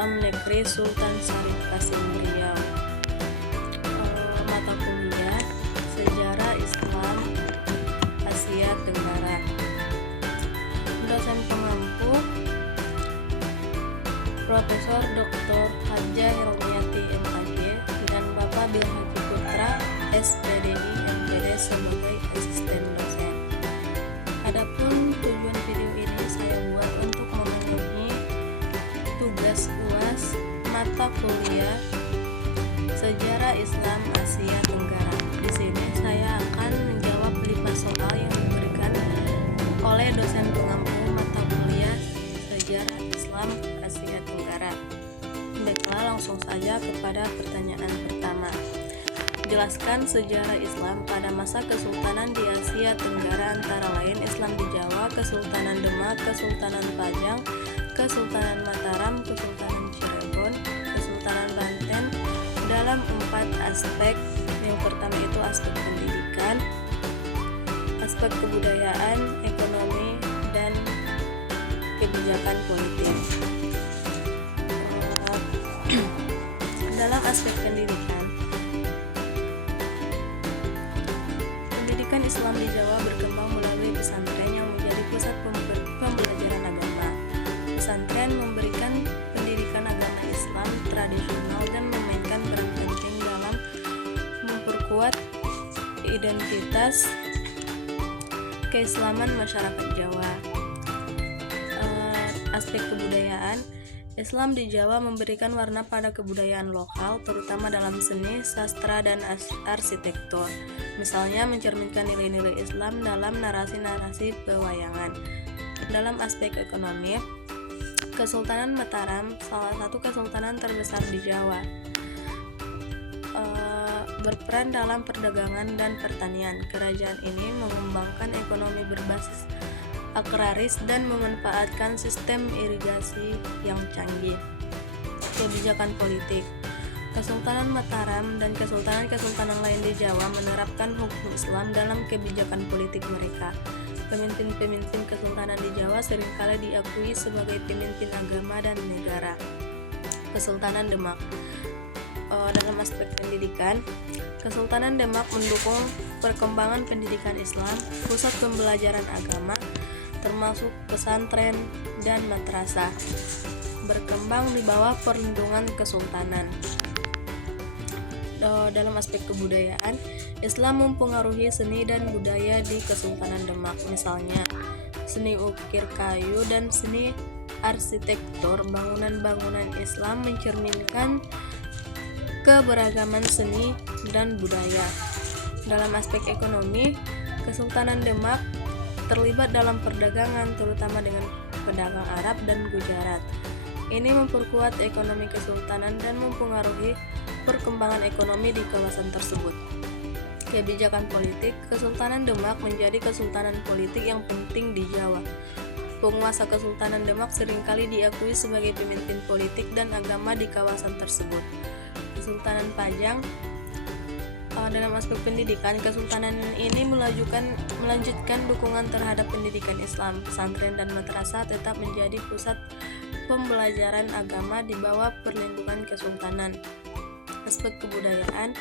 Islam Negeri Sultan Syarif Kasim Riau. Mata kuliah Sejarah Islam Asia Tenggara. Dosen pengampu Profesor Dr. Hajah Heromiati MAG dan Bapak Bilhaki Putra SPDI MPD sebagai asisten dosen. Adapun tujuan video ini saya buat untuk memenuhi tugas UAS mata kuliah Sejarah Islam Asia Tenggara. Di sini saya akan menjawab 5 soal yang diberikan oleh dosen pengampu mata kuliah Sejarah Islam Asia Tenggara. Baiklah, langsung saja kepada pertanyaan pertama. Jelaskan sejarah Islam pada masa Kesultanan di Asia Tenggara antara lain Islam di Jawa, Kesultanan Demak, Kesultanan Pajang, Kesultanan Mataram, Kesultanan Cirebon, Kesultanan Banten dalam 4 aspek. Yang pertama itu aspek pendidikan, aspek kebudayaan, ekonomi, dan kebijakan politik. Dalam aspek pendidikan Islam di Jawa berkembang melalui pesantren yang menjadi pusat pembelajaran agama. Pesantren memberikan pendidikan agama Islam tradisional dan memainkan peran penting dalam memperkuat identitas keislaman masyarakat Jawa. Aspek kebudayaan, Islam di Jawa memberikan warna pada kebudayaan lokal, terutama dalam seni, sastra, dan arsitektur. Misalnya mencerminkan nilai-nilai Islam dalam narasi-narasi pewayangan. Dalam aspek ekonomi, Kesultanan Mataram, salah satu kesultanan terbesar di Jawa, berperan dalam perdagangan dan pertanian. Kerajaan ini mengembangkan ekonomi berbasis agraris dan memanfaatkan sistem irigasi yang canggih. Kebijakan politik, Kesultanan Mataram dan kesultanan-kesultanan lain di Jawa menerapkan hukum Islam dalam kebijakan politik mereka. Pemimpin-pemimpin kesultanan di Jawa seringkali diakui sebagai pemimpin agama dan negara. Kesultanan Demak, dalam aspek pendidikan, Kesultanan Demak mendukung perkembangan pendidikan Islam, pusat pembelajaran agama, termasuk pesantren dan madrasah, berkembang di bawah perlindungan kesultanan. Dalam aspek kebudayaan, Islam mempengaruhi seni dan budaya di Kesultanan Demak. Misalnya, seni ukir kayu dan seni arsitektur bangunan-bangunan Islam mencerminkan keberagaman seni dan budaya. Dalam aspek ekonomi, Kesultanan Demak terlibat dalam perdagangan, terutama dengan pedagang Arab dan Gujarat. Ini memperkuat ekonomi kesultanan dan mempengaruhi perkembangan ekonomi di kawasan tersebut. Kebijakan politik, Kesultanan Demak menjadi kesultanan politik yang penting di Jawa. Penguasa Kesultanan Demak seringkali diakui sebagai pemimpin politik dan agama di kawasan tersebut. Kesultanan Pajang, dalam aspek pendidikan, kesultanan ini melanjutkan dukungan terhadap pendidikan Islam. Pesantren dan madrasah tetap menjadi pusat pembelajaran agama di bawah perlindungan kesultanan. Aspek kebudayaan,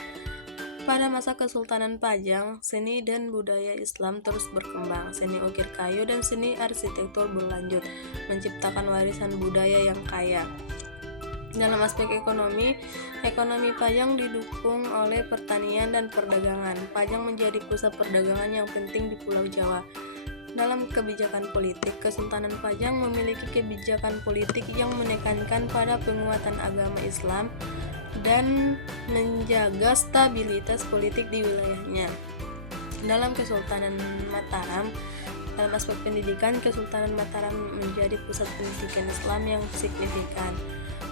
pada masa Kesultanan Pajang, seni dan budaya Islam terus berkembang. Seni ukir kayu dan seni arsitektur berlanjut, menciptakan warisan budaya yang kaya. Dalam aspek ekonomi Pajang didukung oleh pertanian dan perdagangan. Pajang menjadi pusat perdagangan yang penting di Pulau Jawa. Dalam kebijakan politik, Kesultanan Pajang memiliki kebijakan politik yang menekankan pada penguatan agama Islam dan menjaga stabilitas politik di wilayahnya. Dalam Kesultanan Mataram, dalam aspek pendidikan, Kesultanan Mataram menjadi pusat pendidikan Islam yang signifikan.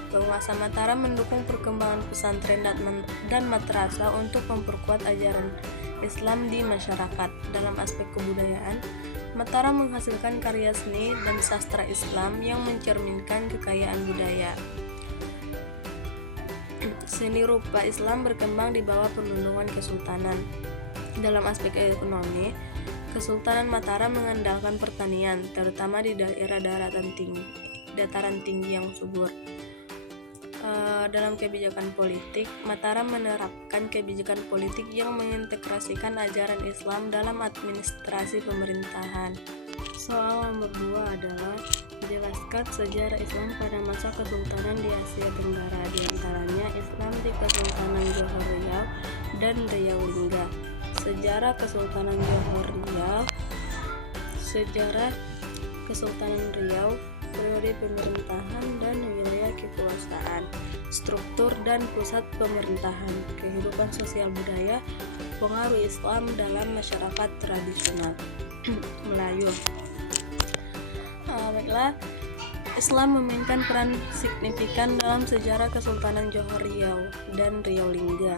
Penguasa Mataram mendukung perkembangan pesantren dan madrasah untuk memperkuat ajaran Islam di masyarakat. Dalam aspek kebudayaan, Mataram menghasilkan karya seni dan sastra Islam yang mencerminkan kekayaan budaya. Seni rupa Islam berkembang di bawah perlindungan kesultanan. Dalam aspek ekonomi, Kesultanan Mataram mengandalkan pertanian, terutama di daerah dataran tinggi yang subur. dalam kebijakan politik, Mataram menerapkan kebijakan politik yang mengintegrasikan ajaran Islam dalam administrasi pemerintahan. Soal nomor 2 adalah jelaskan sejarah Islam pada masa Kesultanan di Asia Tenggara, di antaranya Islam di Kesultanan Johor Riau dan Riau Lingga. Sejarah Kesultanan Johor Riau. Sejarah Kesultanan Riau, periode pemerintahan dan wilayah kekuasaan, struktur dan pusat pemerintahan, kehidupan sosial budaya, pengaruh Islam dalam masyarakat tradisional Melayu. Baiklah, Islam memainkan peran signifikan dalam sejarah Kesultanan Johor Riau dan Riau Lingga.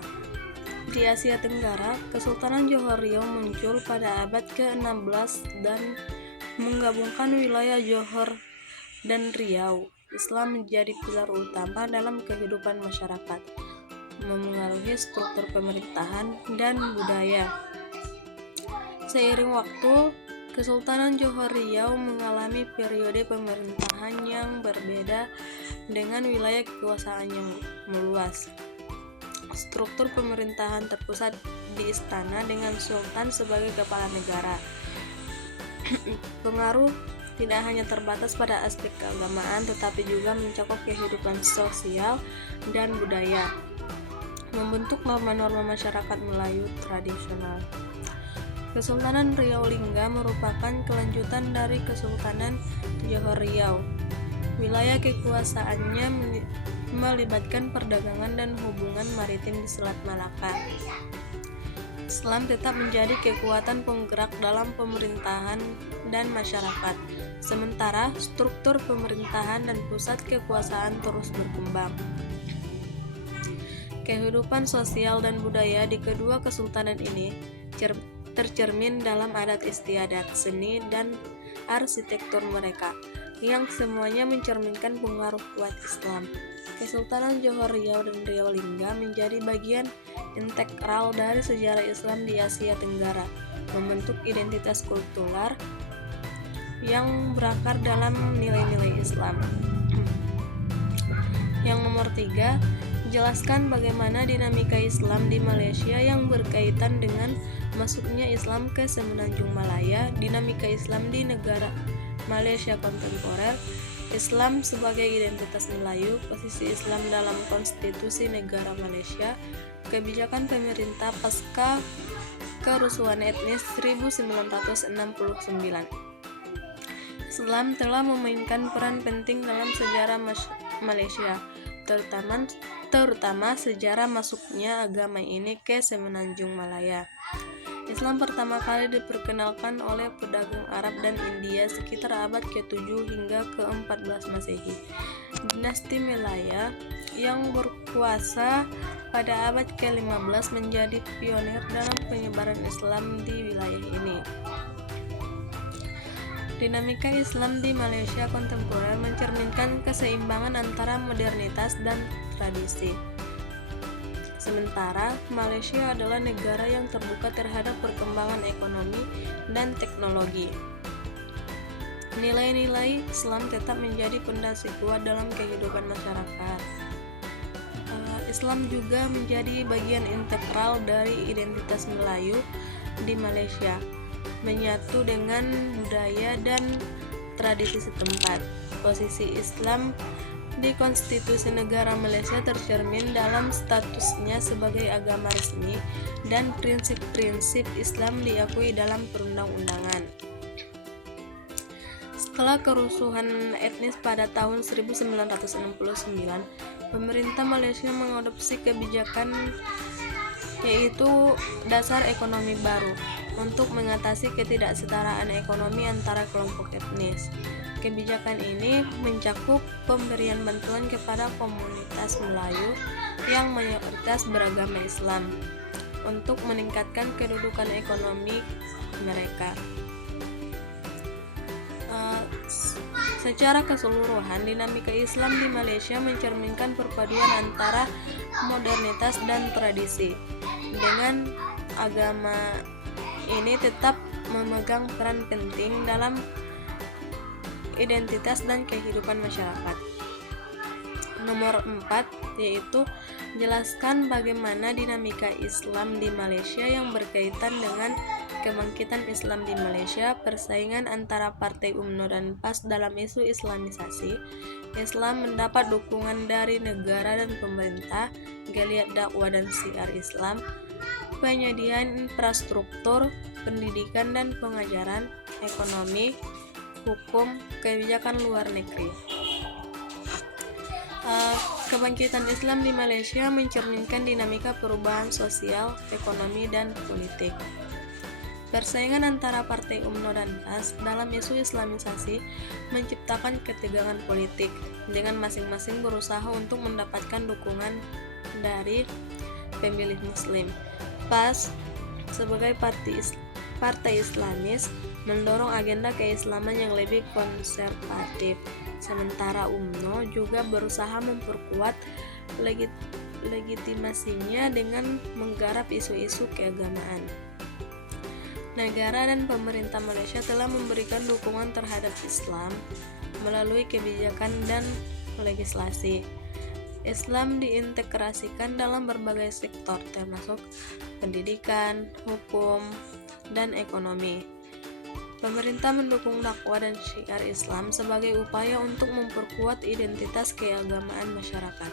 Di Asia Tenggara, Kesultanan Johor Riau muncul pada abad ke-16 dan menggabungkan wilayah Johor dan Riau. Islam menjadi pilar utama dalam kehidupan masyarakat, memengaruhi struktur pemerintahan dan budaya. Seiring waktu, Kesultanan Johor Riau mengalami periode pemerintahan yang berbeda dengan wilayah kekuasaan yang meluas. Struktur pemerintahan terpusat di istana dengan sultan sebagai kepala negara. Pengaruh tidak hanya terbatas pada aspek keagamaan, tetapi juga mencakup kehidupan sosial dan budaya, membentuk norma-norma masyarakat Melayu tradisional. Kesultanan Riau Lingga merupakan kelanjutan dari Kesultanan Johor Riau. Wilayah kekuasaannya melibatkan perdagangan dan hubungan maritim di Selat Malaka. Islam tetap menjadi kekuatan penggerak dalam pemerintahan dan masyarakat, sementara struktur pemerintahan dan pusat kekuasaan terus berkembang. Kehidupan sosial dan budaya di kedua kesultanan ini tercermin dalam adat istiadat, seni, dan arsitektur mereka, yang semuanya mencerminkan pengaruh kuat Islam. Kesultanan Johor Riau dan Riau Lingga menjadi bagian integral dari sejarah Islam di Asia Tenggara, membentuk identitas kultural yang berakar dalam nilai-nilai Islam. Yang nomor 3, jelaskan bagaimana dinamika Islam di Malaysia yang berkaitan dengan masuknya Islam ke Semenanjung Malaya. Dinamika Islam di negara Malaysia kontemporer, Islam sebagai identitas Melayu, posisi Islam dalam konstitusi negara Malaysia, kebijakan pemerintah pasca kerusuhan etnis 1969. Islam telah memainkan peran penting dalam sejarah Malaysia, terutama sejarah masuknya agama ini ke Semenanjung Malaya. Islam pertama kali diperkenalkan oleh pedagang Arab dan India sekitar abad ke-7 hingga ke-14 Masehi. Dinasti Malaya yang berkuasa pada abad ke-15 menjadi pionir dalam penyebaran Islam di wilayah ini. Dinamika Islam di Malaysia kontemporer mencerminkan keseimbangan antara modernitas dan tradisi. Sementara Malaysia adalah negara yang terbuka terhadap perkembangan ekonomi dan teknologi. Nilai-nilai Islam tetap menjadi pondasi kuat dalam kehidupan masyarakat. Islam juga menjadi bagian integral dari identitas Melayu di Malaysia, menyatu dengan budaya dan tradisi setempat. Posisi Islam di konstitusi negara Malaysia tercermin dalam statusnya sebagai agama resmi dan prinsip-prinsip Islam diakui dalam perundang-undangan. Setelah kerusuhan etnis pada tahun 1969, pemerintah Malaysia mengadopsi kebijakan yaitu dasar ekonomi baru untuk mengatasi ketidaksetaraan ekonomi antara kelompok etnis. Kebijakan ini mencakup pemberian bantuan kepada komunitas Melayu yang mayoritas beragama Islam untuk meningkatkan kedudukan ekonomi mereka. Secara keseluruhan, dinamika Islam di Malaysia mencerminkan perpaduan antara modernitas dan tradisi. Dengan agama ini tetap memegang peran penting dalam identitas dan kehidupan masyarakat. Nomor 4 yaitu jelaskan bagaimana dinamika Islam di Malaysia yang berkaitan dengan kebangkitan Islam di Malaysia, persaingan antara Partai UMNO dan PAS dalam isu Islamisasi. Islam mendapat dukungan dari negara dan pemerintah, geliat dakwah dan syiar Islam, penyediaan infrastruktur, pendidikan dan pengajaran, ekonomi, hukum, kebijakan luar negeri. Kebangkitan Islam di Malaysia mencerminkan dinamika perubahan sosial, ekonomi, dan politik. Persaingan antara Partai UMNO dan PAS dalam isu Islamisasi menciptakan ketegangan politik, dengan masing-masing berusaha untuk mendapatkan dukungan dari pemilih Muslim. PAS sebagai partai Islamis mendorong agenda keislaman yang lebih konservatif, sementara UMNO juga berusaha memperkuat legitimasinya dengan menggarap isu-isu keagamaan. Negara dan pemerintah Malaysia telah memberikan dukungan terhadap Islam melalui kebijakan dan legislasi. Islam diintegrasikan dalam berbagai sektor termasuk pendidikan, hukum, dan ekonomi. Pemerintah mendukung dakwah dan syiar Islam sebagai upaya untuk memperkuat identitas keagamaan masyarakat.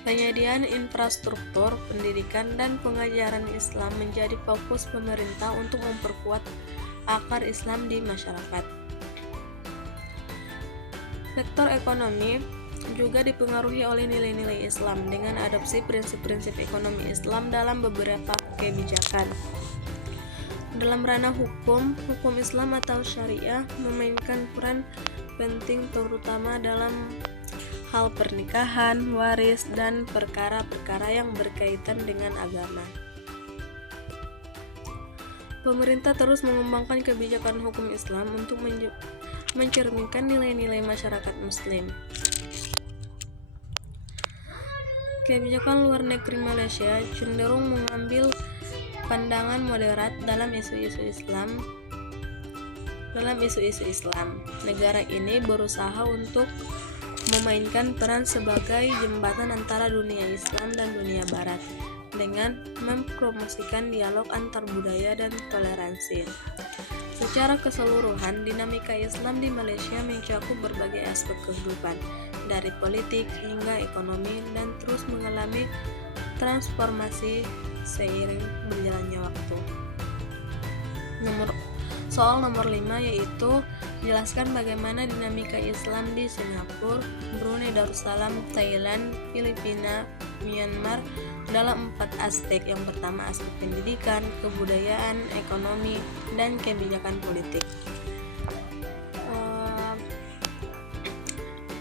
Penyediaan infrastruktur, pendidikan, dan pengajaran Islam menjadi fokus pemerintah untuk memperkuat akar Islam di masyarakat. Sektor ekonomi juga dipengaruhi oleh nilai-nilai Islam dengan adopsi prinsip-prinsip ekonomi Islam dalam beberapa kebijakan. Dalam ranah hukum Islam atau syariah memainkan peran penting terutama dalam hal pernikahan, waris, dan perkara-perkara yang berkaitan dengan agama. Pemerintah terus mengembangkan kebijakan hukum Islam untuk mencerminkan nilai-nilai masyarakat Muslim. Kebijakan luar negeri Malaysia cenderung mengambil pandangan moderat dalam isu-isu Islam. Negara ini berusaha untuk memainkan peran sebagai jembatan antara dunia Islam dan dunia Barat dengan mempromosikan dialog antar budaya dan toleransi. Secara keseluruhan, dinamika Islam di Malaysia mencakup berbagai aspek kehidupan, dari politik hingga ekonomi, dan terus mengalami transformasi seiring berjalannya waktu. Soal nomor 5 yaitu jelaskan bagaimana dinamika Islam di Singapura, Brunei Darussalam, Thailand, Filipina, Myanmar dalam 4 aspek. Yang pertama aspek pendidikan, kebudayaan, ekonomi, dan kebijakan politik.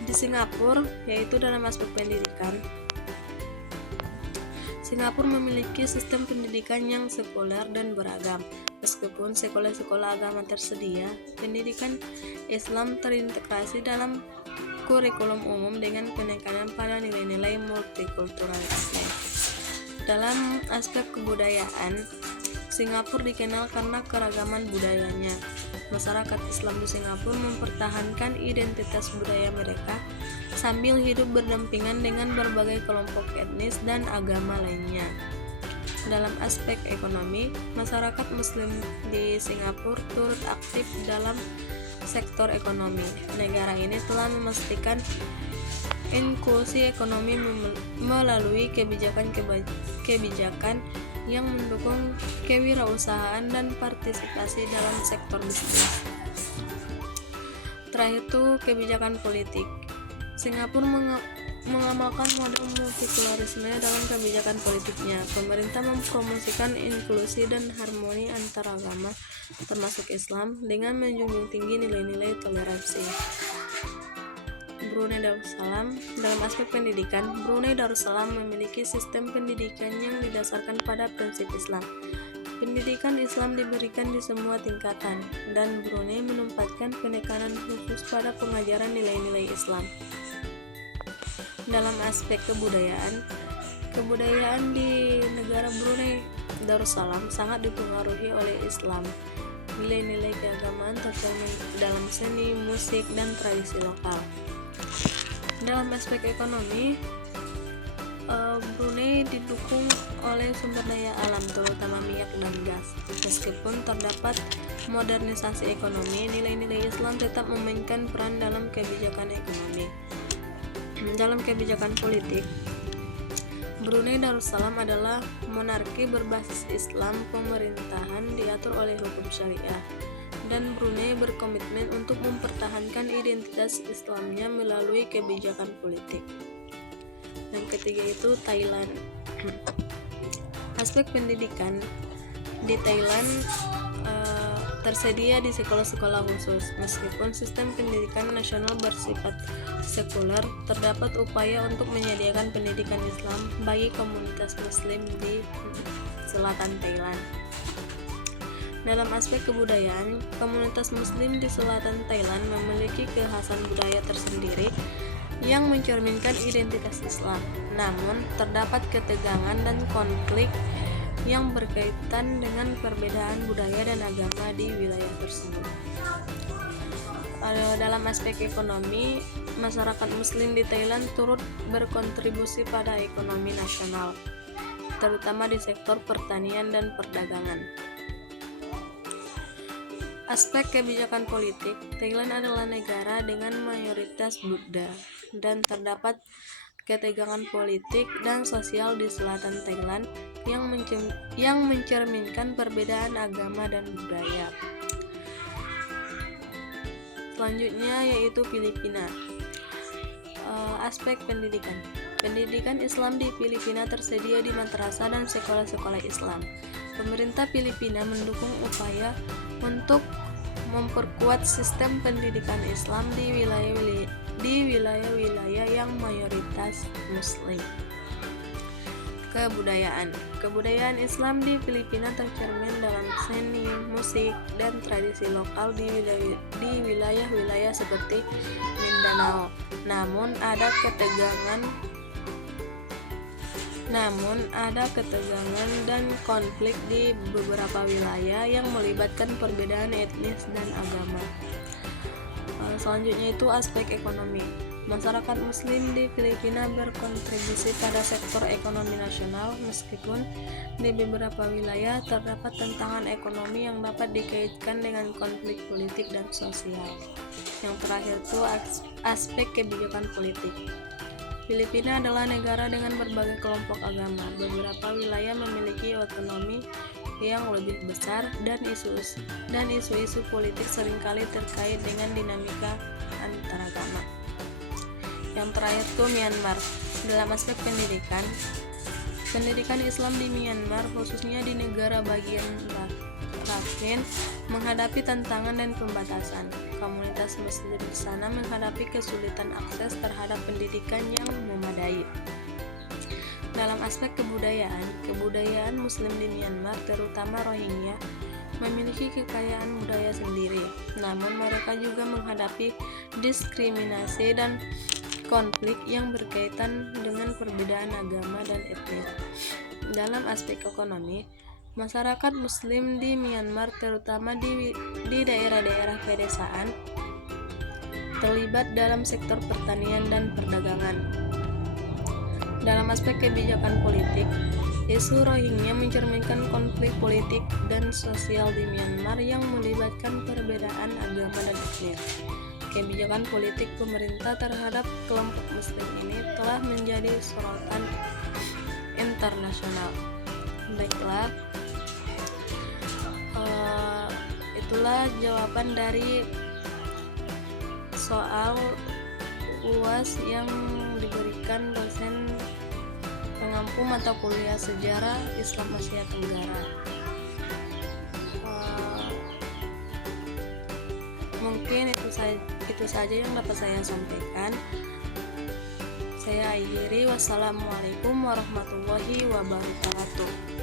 Di Singapura, yaitu dalam aspek pendidikan, Singapura memiliki sistem pendidikan yang sekuler dan beragam. Meskipun sekolah-sekolah agama tersedia, pendidikan Islam terintegrasi dalam kurikulum umum dengan penekanan pada nilai-nilai multikulturalisme. Dalam aspek kebudayaan, Singapura dikenal karena keragaman budayanya. Masyarakat Islam di Singapura mempertahankan identitas budaya mereka sambil hidup berdampingan dengan berbagai kelompok etnis dan agama lainnya. Dalam aspek ekonomi, masyarakat Muslim di Singapura turut aktif dalam sektor ekonomi. Negara ini telah memastikan inklusi ekonomi melalui kebijakan yang mendukung kewirausahaan dan partisipasi dalam sektor bisnis. Terakhir itu kebijakan politik. Singapura mengamalkan model multikulturalisme dalam kebijakan politiknya. Pemerintah mempromosikan inklusi dan harmoni antar agama, termasuk Islam, dengan menjunjung tinggi nilai-nilai toleransi. Brunei Darussalam. Dalam aspek pendidikan, Brunei Darussalam memiliki sistem pendidikan yang didasarkan pada prinsip Islam. Pendidikan Islam diberikan di semua tingkatan, dan Brunei menempatkan penekanan khusus pada pengajaran nilai-nilai Islam. Dalam aspek kebudayaan di negara Brunei Darussalam sangat dipengaruhi oleh Islam. Nilai-nilai keagamaan tercermin dalam seni, musik, dan tradisi lokal. Dalam aspek ekonomi, Brunei didukung oleh sumber daya alam terutama minyak dan gas. Meskipun terdapat modernisasi ekonomi, nilai-nilai Islam tetap memainkan peran dalam kebijakan ekonomi. Dalam kebijakan politik, Brunei Darussalam adalah monarki berbasis Islam. Pemerintahan diatur oleh hukum syariah, dan Brunei berkomitmen untuk mempertahankan identitas Islamnya melalui kebijakan politik. Yang ketiga itu Thailand. Aspek pendidikan di Thailand tersedia di sekolah-sekolah khusus. Meskipun sistem pendidikan nasional bersifat sekuler, terdapat upaya untuk menyediakan pendidikan Islam bagi komunitas Muslim di selatan Thailand. Dalam aspek kebudayaan, komunitas Muslim di selatan Thailand memiliki kekhasan budaya tersendiri yang mencerminkan identitas Islam. Namun, terdapat ketegangan dan konflik yang berkaitan dengan perbedaan budaya dan agama di wilayah tersebut. Dalam aspek ekonomi, masyarakat Muslim di Thailand turut berkontribusi pada ekonomi nasional, terutama di sektor pertanian dan perdagangan. Aspek kebijakan politik, Thailand adalah negara dengan mayoritas Buddha dan terdapat ketegangan politik dan sosial di selatan Thailand yang mencerminkan perbedaan agama dan budaya. Selanjutnya yaitu Filipina. Aspek pendidikan. Pendidikan Islam di Filipina tersedia di madrasah dan sekolah-sekolah Islam. Pemerintah Filipina mendukung upaya untuk memperkuat sistem pendidikan Islam di wilayah-wilayah yang mayoritas Muslim. Kebudayaan Islam di Filipina tercermin dalam seni, musik, dan tradisi lokal di wilayah-wilayah seperti Mindanao. Namun ada ketegangan dan konflik di beberapa wilayah yang melibatkan perbedaan etnis dan agama. Selanjutnya itu aspek ekonomi. Masyarakat Muslim di Filipina berkontribusi pada sektor ekonomi nasional, meskipun di beberapa wilayah terdapat tantangan ekonomi yang dapat dikaitkan dengan konflik politik dan sosial. Yang terakhir itu aspek kebijakan politik. Filipina adalah negara dengan berbagai kelompok agama. Beberapa wilayah memiliki otonomi yang lebih besar, dan isu-isu politik seringkali terkait dengan dinamika antaragama. Yang terakhir itu Myanmar. Dalam aspek pendidikan Islam di Myanmar, khususnya di negara bagian Rakhine, menghadapi tantangan dan pembatasan. Komunitas Muslim di sana menghadapi kesulitan akses terhadap pendidikan yang memadai. Dalam aspek kebudayaan Muslim di Myanmar, terutama Rohingya, memiliki kekayaan budaya sendiri. Namun mereka juga menghadapi diskriminasi dan konflik yang berkaitan dengan perbedaan agama dan etnis. Dalam aspek ekonomi, masyarakat Muslim di Myanmar, terutama di daerah-daerah pedesaan, terlibat dalam sektor pertanian dan perdagangan. Dalam aspek kebijakan politik, isu Rohingya mencerminkan konflik politik dan sosial di Myanmar yang melibatkan perbedaan agama dan etnis. Kebijakan politik pemerintah terhadap kelompok Muslim ini telah menjadi sorotan internasional. Baiklah, itulah jawaban dari soal UAS yang diberikan dosen pengampu mata kuliah Sejarah Islam Asia Tenggara. Mungkin itu saja yang dapat saya sampaikan. Saya akhiri. Wassalamualaikum warahmatullahi wabarakatuh.